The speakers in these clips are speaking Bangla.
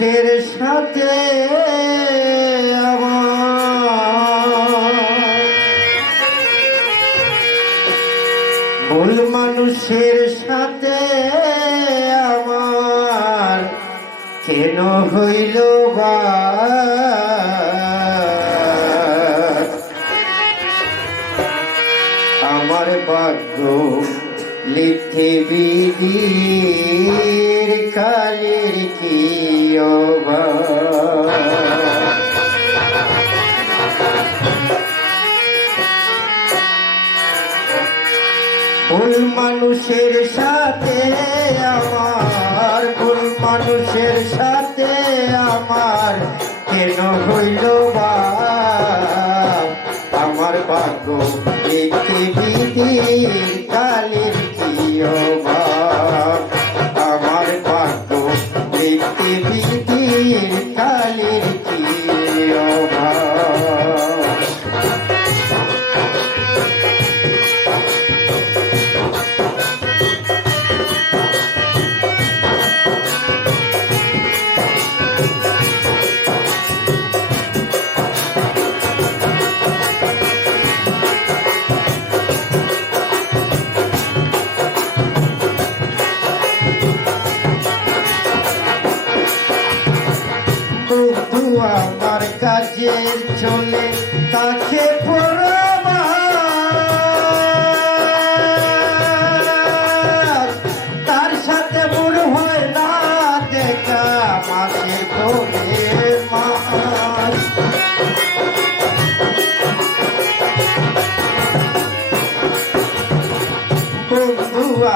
মানুষের সাথে ভুল মানুষের সাথে আমার কেন হইল বা? আমার ভাগ্য লিখে বিদির কালের কি অভাব। ভুল মানুষের সাথে আমার, ভুল মানুষের সাথে আমার কেন হইল আমার ভাগ্য একটি বিধির কালের কি আমার কাজের চলে তাকে পরবার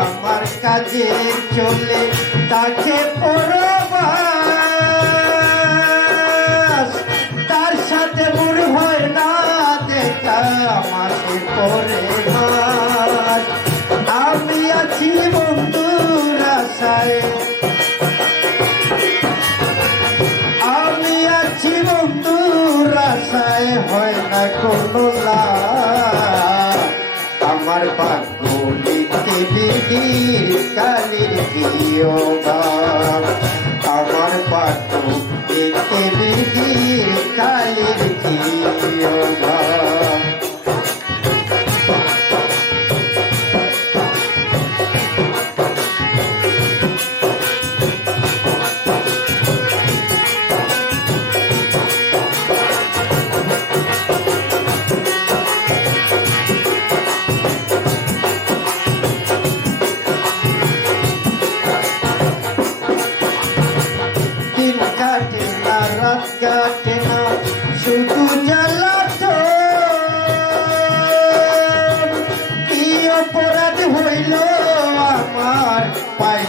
আমার কাজে চলে, তাকে পরবাস। তার সাথে মোর হয় না, দেখা আমাকে পরে আমি আছি বন্ধুর আশায় লিখতে বিধির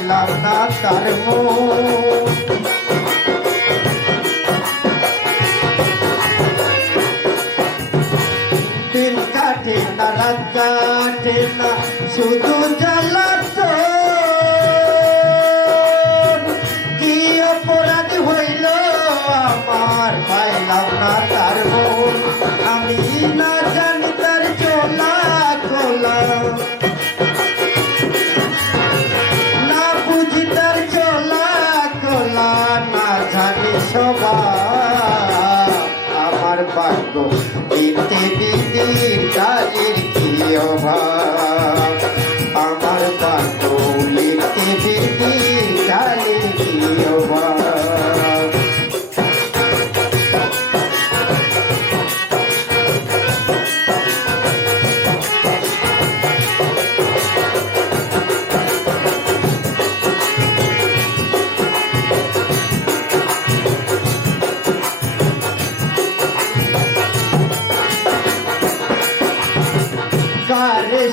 পাইলাম না তার দিন কাটে না রাত কাটে না, শুধু জ্বালাতো কি অপরাধ হইল আমার পাইলাম না তার জানি সবা আমার ভাগ্য।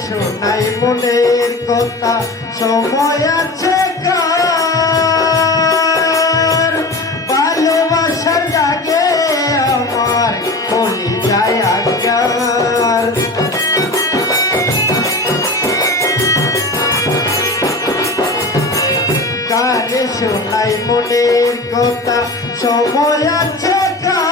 শোনাই মনের কথা, সময় আছে ভালোবাসার আমার বলি যায় আজ্ঞার। কারে শোনাই মনের কথা, সময় আছে কার?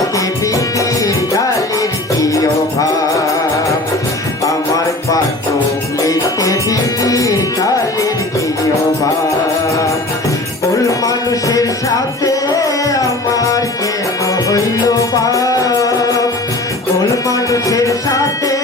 মানুষের সাথে।